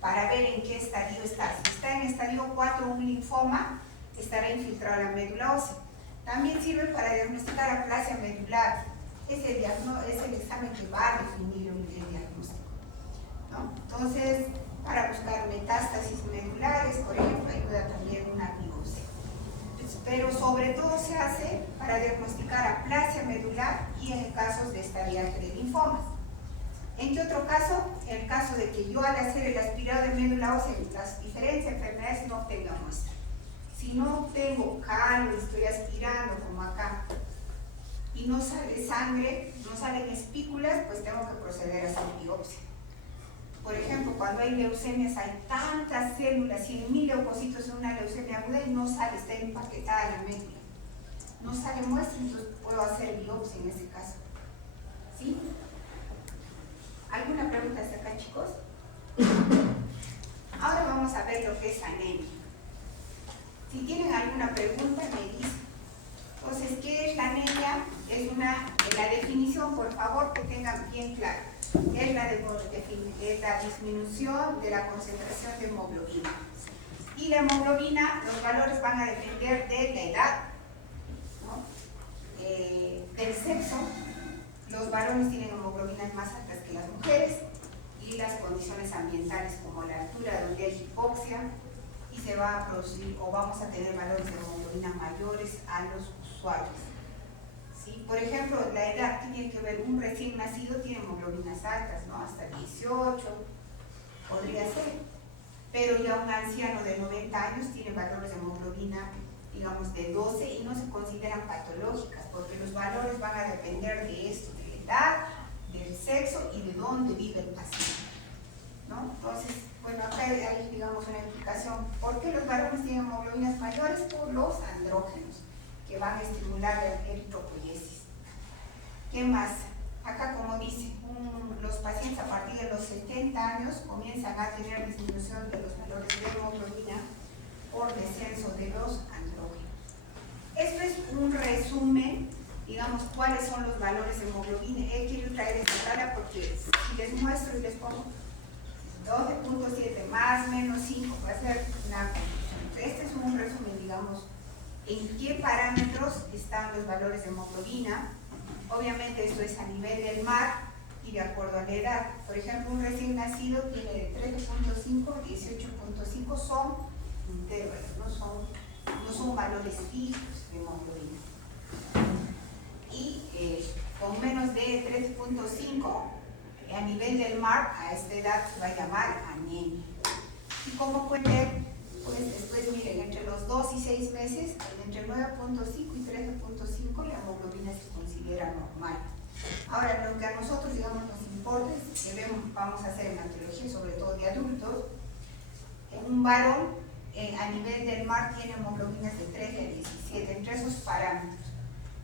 Para ver en qué estadio está. Si está en estadio 4 un linfoma, estará infiltrado en la médula ósea. También sirve para diagnosticar aplasia medular. Es el examen que va a definir el diagnóstico, ¿no? Entonces, para buscar metástasis medulares, por ejemplo, ayuda también una biopsia. Pero sobre todo se hace para diagnosticar aplasia medular y en casos de estadiaje de linfomas. ¿En qué otro caso? En el caso de que yo al hacer el aspirado de médula ósea en las diferentes enfermedades no tenga muestra. Si no tengo calor, estoy aspirando como acá, y no sale sangre, no salen espículas, pues tengo que proceder a hacer biopsia. Por ejemplo, cuando hay leucemias hay tantas células, 100.000 leucocitos en una leucemia aguda y no sale, está empaquetada en la médula. No sale muestra, entonces puedo hacer biopsia en ese caso. ¿Sí? ¿Alguna pregunta hasta acá, chicos? Ahora vamos a ver lo que es anemia. Si tienen alguna pregunta, me dicen. Entonces, ¿qué es la anemia? Es la definición, por favor, que tengan bien claro. Es la disminución de la concentración de hemoglobina. Y la hemoglobina, los valores van a depender de la edad, ¿no? Del sexo. Los varones tienen hemoglobinas más altas que las mujeres, y las condiciones ambientales como la altura, donde hay hipoxia, y se va a producir o vamos a tener valores de hemoglobina mayores a los usuarios. ¿Sí? Por ejemplo, la edad que tiene que ver, un recién nacido tiene hemoglobinas altas, ¿no? Hasta 18 podría ser, pero ya un anciano de 90 años tiene valores de hemoglobina, digamos, de 12 y no se consideran patológicas, porque los valores van a depender de esto, de la edad, del sexo y de dónde vive el paciente, ¿no? Entonces, bueno, acá hay, digamos, una explicación. ¿Por qué los varones tienen hemoglobinas mayores? Por los andrógenos, que van a estimular la eritropoiesis. ¿Qué más? Acá, como dice, los pacientes a partir de los 70 años comienzan a tener disminución de los valores de hemoglobina por descenso de los andrógenos. Esto es un resumen, digamos, cuáles son los valores de hemoglobina. Quiero traer esta tabla porque si les muestro y les pongo 12.7 más menos 5 va a ser una conclusión. Este es un resumen, digamos, en qué parámetros están los valores de hemoglobina. Obviamente esto es a nivel del mar y de acuerdo a la edad. Por ejemplo, un recién nacido tiene de 13.5 a 18.5, son intervalos, no son valores fijos de hemoglobina. Y con menos de 13.5 a nivel del mar, a esta edad se va a llamar anemia. Y como pueden ver, pues después miren, entre los 2 y 6 meses, entre 9.5 y 13.5 la hemoglobina se considera normal. Ahora, lo que a nosotros, digamos, nos importa es que vamos a hacer hematología, sobre todo de adultos. Un varón a nivel del mar tiene hemoglobinas de 13 a 17, entre esos parámetros.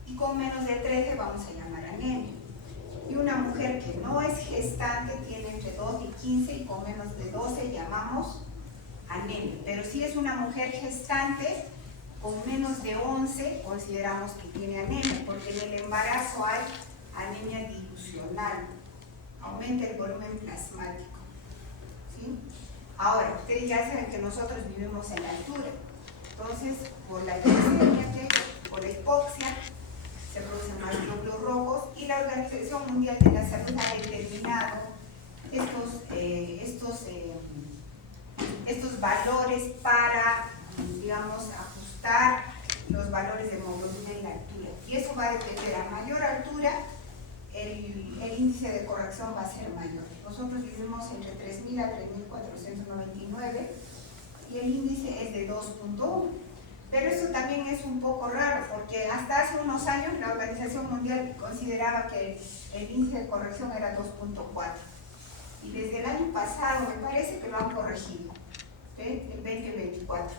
Y con menos de 13 vamos a llamar anemia. Y una mujer que no es gestante tiene entre 12 y 15 y con menos de 12 llamamos anemia. Pero si es una mujer gestante, con menos de 11 consideramos que tiene anemia, porque en el embarazo hay anemia dilucional, aumenta el volumen plasmático. ¿Sí? Ahora, ustedes ya saben que nosotros vivimos en la altura, entonces por la glicemia, por la hipoxia, se producen más glóbulos rojos y la Organización Mundial de la Salud ha determinado estos valores para, digamos, ajustar los valores de hemoglobina en la altura. Y eso va a depender, a mayor altura, el índice de corrección va a ser mayor. Nosotros vivimos entre 3.000 a 3.499 y el índice es de 2.1. Pero eso también es un poco raro, porque hasta hace unos años la Organización Mundial consideraba que el índice de corrección era 2.4. Y desde el año pasado me parece que lo han corregido, ¿sí? El 2024.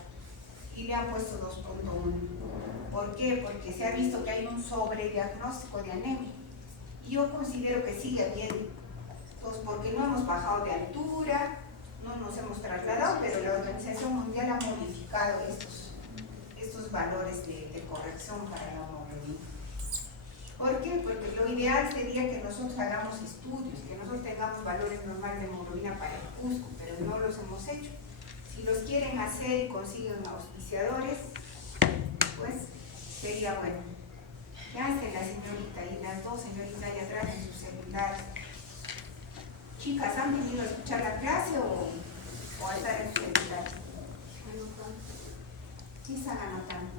Y le han puesto 2.1. ¿Por qué? Porque se ha visto que hay un sobrediagnóstico de anemia. Y yo considero que sigue habiendo. Entonces, porque no hemos bajado de altura, no nos hemos trasladado, pero la Organización Mundial ha modificado estos valores de corrección para la hemoglobina. ¿Por qué? Porque lo ideal sería que nosotros hagamos estudios, que nosotros tengamos valores normales de hemoglobina para el Cusco, pero no los hemos hecho. Si los quieren hacer y consiguen auspiciadores, pues sería bueno. ¿Qué hace la señorita y las dos señoritas allá atrás en sus celulares? Chicas, ¿han venido a escuchar la clase o a estar en sus celulares? ¿Sí están anotando?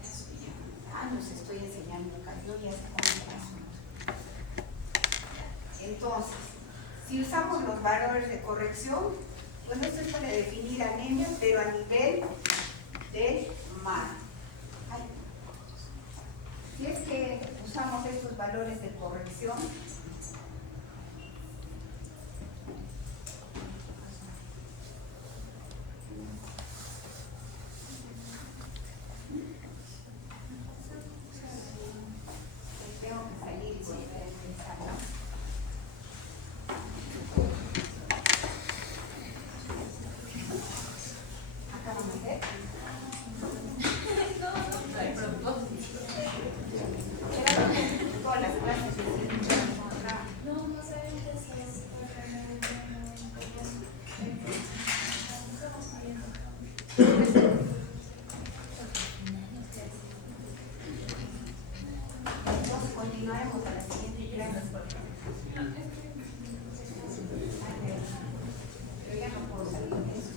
Eso ya, años estoy enseñando acá, yo ya sé cómo es el asunto. Entonces, si usamos los valores de corrección, pues esto es para definir anemia, pero a nivel del mar. Si es que usamos estos valores de corrección, tengo que salir y volver a empezar, ¿no? continuaremos a la siguiente clase. Pero ya no puedo salir de eso.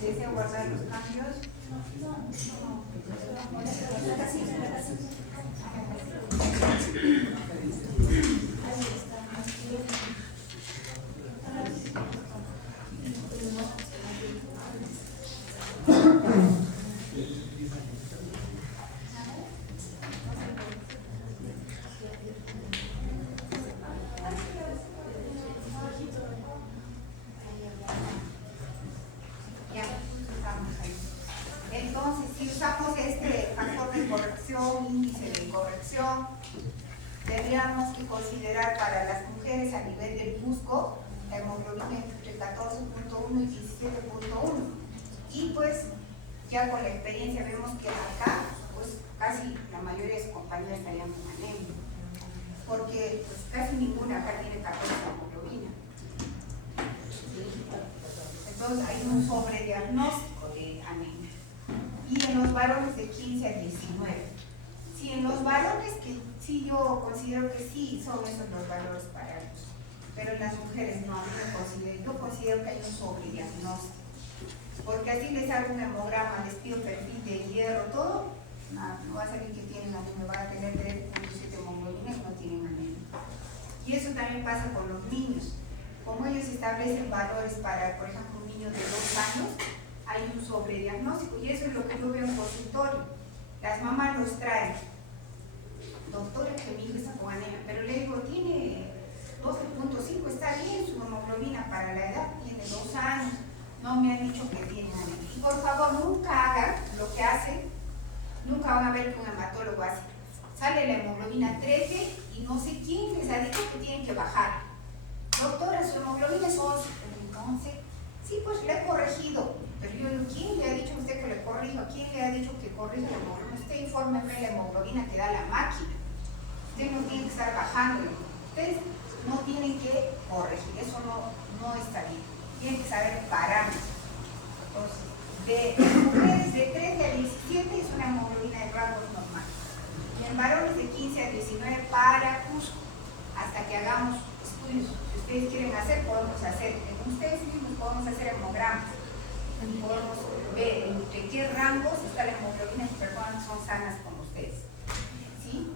Si desea guardar los cambios. Ya, estamos ahí. Entonces, si usamos este factor de corrección, índice de corrección, tendríamos que considerar para las mujeres a nivel del musco la hemoglobina entre 14.1 y 17.1. Y pues, ya con la experiencia vemos que acá, pues casi la mayoría de sus compañeras estarían con anemia. Porque pues, casi ninguna acá tiene 14 hemoglobina. Entonces hay un sobrediagnóstico de anemia. Y en los varones de 15 a 19. Sí, en los varones que sí yo considero que sí son esos los valores para ellos. Pero en las mujeres no, yo considero que hay un sobrediagnóstico. Porque así les hago un hemograma, les pido perfil de hierro, todo, no va a salir que tienen anemia, va a tener 3.7 hemoglobina y no tienen anemia. Y eso también pasa con los niños. Como ellos establecen valores para, por ejemplo, un niño de 2 años, hay un sobrediagnóstico y eso es lo que yo veo en consultorio. Las mamás los traen. Doctora, que mi hijo está con anemia, pero le digo, tiene 12.5, está bien su hemoglobina para la edad, tiene 2 años, no me han dicho que tiene anemia. Y por favor, nunca hagan lo que hacen, nunca van a ver que un hematólogo hace. Sale la hemoglobina 13 y no sé quién les ha dicho que tienen que bajar. Doctora, su hemoglobina es 11. Entonces, sí, pues le he corregido. Pero yo digo, ¿quién le ha dicho a usted que le corrijo? ¿Quién le ha dicho que corrija la hemoglobina? Usted infórmeme la hemoglobina que da la máquina. Usted no tiene que estar bajando. Ustedes no tienen que corregir. Eso no está bien. Tienen que saber parámetros. Entonces, de mujeres de 13 a 17 es una hemoglobina de rangos normal. Y en varones de 15 a 19 para Cusco. Hasta que hagamos estudios. Si ustedes quieren hacer, podemos hacer. En ustedes mismos podemos hacer hemogramas. Y podemos ver entre qué rangos está la hemoglobina y personas son sanas como ustedes. ¿Sí?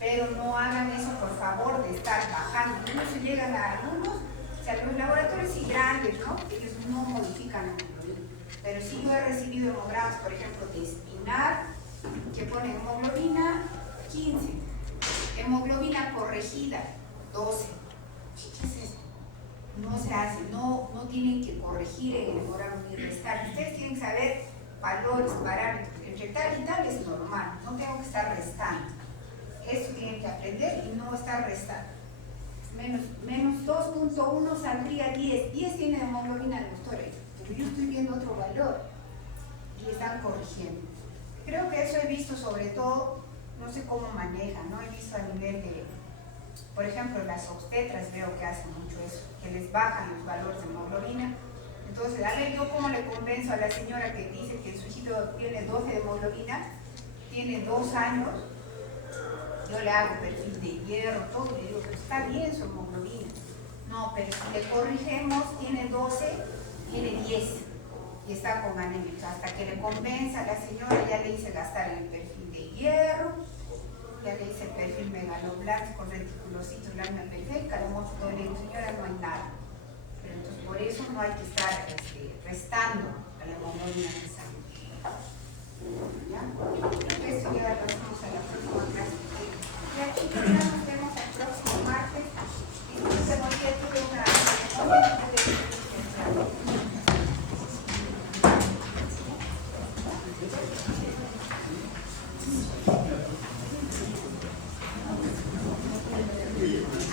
Pero no hagan eso, por favor, de estar bajando. Incluso llegan a algunos, o sea, los laboratorios sí grandes, ¿no? Ellos no modifican la hemoglobina. Pero sí yo he recibido hemogramas, por ejemplo, de Espinar, que pone hemoglobina 15, hemoglobina corregida 12. ¿Qué es esto? No se hace, no tienen que corregir en el hemograma ni restar. Ustedes tienen que saber valores, parámetros. Entre tal y tal es normal, no tengo que estar restando. Eso tienen que aprender y no estar restando. Menos 2.1 saldría 10. 10 tiene hemoglobina de doctora, pero yo estoy viendo otro valor y están corrigiendo. Creo que eso he visto sobre todo, no sé cómo manejan, ¿no? He visto a nivel de, por ejemplo, las obstetras veo que hacen mucho eso, que les bajan los valores de hemoglobina. Entonces, a ver, yo cómo le convenzo a la señora que dice que su hijito tiene 12 de hemoglobina, tiene 2 años, yo le hago perfil de hierro, todo, y le digo, pero está bien su hemoglobina. No, pero si le corrigemos, tiene 12, tiene 10 y está con anemia. Hasta que le convenza a la señora, ya le hice gastar el perfil de hierro, ya le hice el perfil megaloblástico, reticulocitos, lámina periférica, le muestro todo y le digo, señora, no hay nada. Pero entonces por eso no hay que estar restando a la hemoglobina de sangre. ¿Ya? Entonces ya pasamos a la próxima clase. Y aquí ya nos vemos el próximo martes. Disculpen, hoy ya tuve una ceremonia de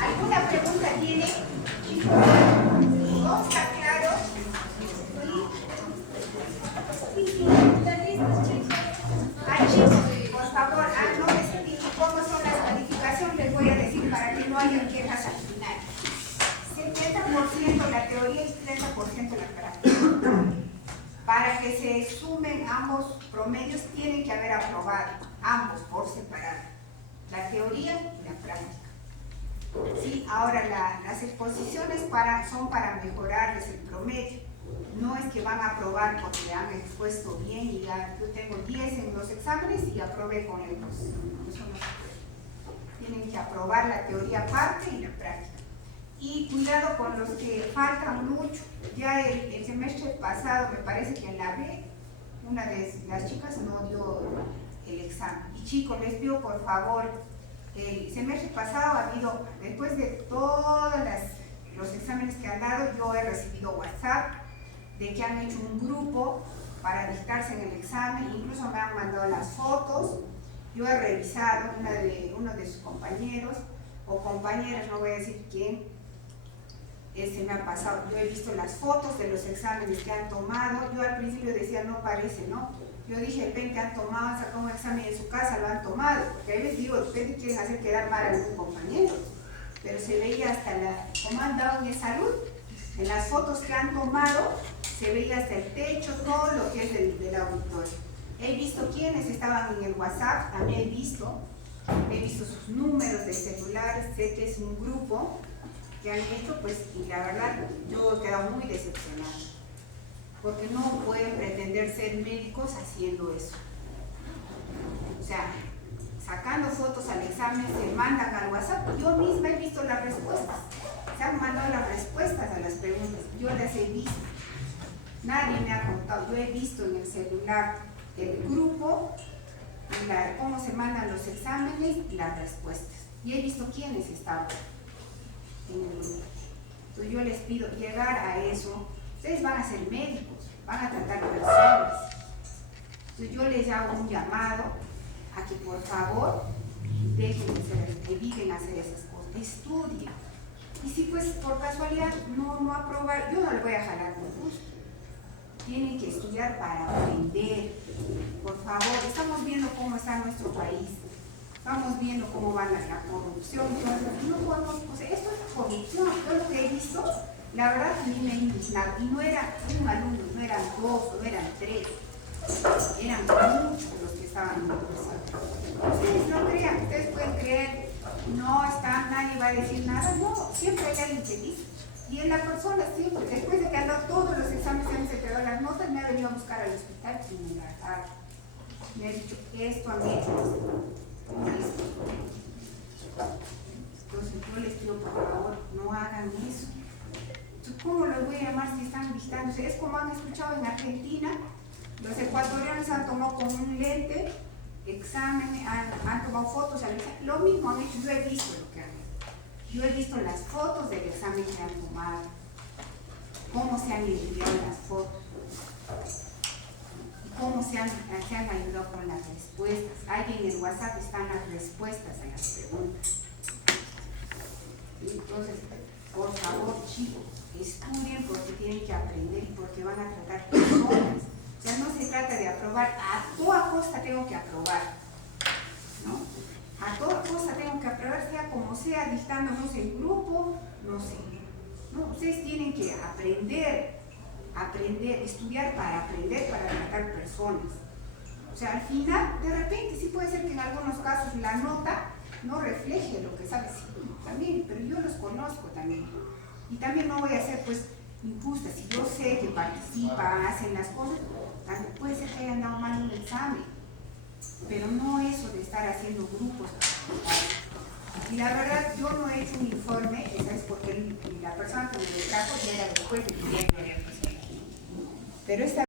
¿alguna pregunta tiene? ¿No está claro? Ay, chicos, por favor, no les indico cómo son las calificaciones, les voy a decir para que no haya quejas al final. 70% la teoría y 30% la práctica. Para que se sumen ambos promedios, tienen que haber aprobado, ambos por separado. la teoría y la práctica. Sí, ahora las exposiciones son para mejorarles el promedio. No es que van a aprobar porque han expuesto bien y ya yo tengo 10 en los exámenes y aprobé con ellos. Eso no se puede. Tienen que aprobar la teoría aparte y la práctica. Y cuidado con los que faltan mucho. Ya el semestre pasado, me parece que en la B, una de las chicas no dio el examen. Y chicos, les pido por favor, el semestre pasado ha habido, después de todos los exámenes que han dado, yo he recibido WhatsApp de que han hecho un grupo para dictarse en el examen, incluso me han mandado las fotos. Yo he revisado, uno de sus compañeros o compañeras, no voy a decir quién, se me ha pasado, yo he visto las fotos de los exámenes que han tomado. Yo al principio decía, no parece, ¿no? Yo dije, de repente han tomado, han sacado un examen en su casa, lo han tomado, porque ahí les digo, de repente quieren hacer quedar mal a algún compañero, pero se veía hasta como han dado de salud, en las fotos que han tomado, se veía hasta el techo, todo lo que es del auditorio. He visto quiénes estaban en el WhatsApp, también he visto sus números de celulares, sé que es un grupo que han hecho, pues, y la verdad, yo he quedado muy decepcionada, porque no pueden pretender ser médicos haciendo eso. O sea, sacando fotos al examen, se mandan al WhatsApp. Yo misma he visto las respuestas, se han mandado las respuestas a las preguntas, yo las he visto. Nadie me ha contado, yo he visto en el celular el grupo, cómo se mandan los exámenes y las respuestas. Y he visto quiénes estaban en el grupo. Entonces yo les pido llegar a eso. Ustedes van a ser médicos, van a tratar personas. Entonces yo les hago un llamado a que por favor eviten hacer esas cosas, estudien. Y si pues por casualidad no aprobar, yo no le voy a jalar por gusto. Tienen que estudiar para aprender. Por favor, estamos viendo cómo está nuestro país. Estamos viendo cómo va la corrupción. No podemos, o sea, esto es corrupción. Yo lo que he visto, la verdad a mí me ha indignado. Y no era un alumno, no eran dos, no eran tres. Eran muchos los que estaban en la universidad. Ustedes no crean, ustedes pueden creer, no está, nadie va a decir nada. No, siempre hay alguien que dice. Y en la persona siempre, después de que han dado todos los exámenes, se han entregado las notas, me ha venido a buscar al hospital y me ha dicho, esto han hecho. Entonces yo les pido por favor, no hagan eso. ¿Cómo los voy a llamar si están visitándose? Es como han escuchado en Argentina, los ecuatorianos han tomado con un lente examen, han tomado fotos, lo mismo han hecho. Yo he visto lo que han hecho. Yo he visto las fotos del examen que han tomado, cómo se han enviado las fotos, cómo se han ayudado con las respuestas. Ahí en el WhatsApp están las respuestas a las preguntas. Entonces, por favor, chicos, estudien porque tienen que aprender y porque van a tratar personas. O sea, no se trata de aprobar, a toda costa tengo que aprobar, ¿no? A toda costa tengo que aprobar, sea como sea, dictándonos en grupo, no sé. No, ustedes tienen que aprender, estudiar para aprender, para tratar personas. O sea, al final, de repente, sí puede ser que en algunos casos la nota no refleje lo que sabes, sí, también, pero yo los conozco también. Y también no voy a ser, pues, injusta. Si yo sé que participan, hacen las cosas, también puede ser que hayan dado mal un examen. Pero no eso de estar haciendo grupos. Y la verdad, yo no he hecho un informe, ¿sabes? Porque la persona que me lo trajo ya era después de que ya había pasado. Pero esta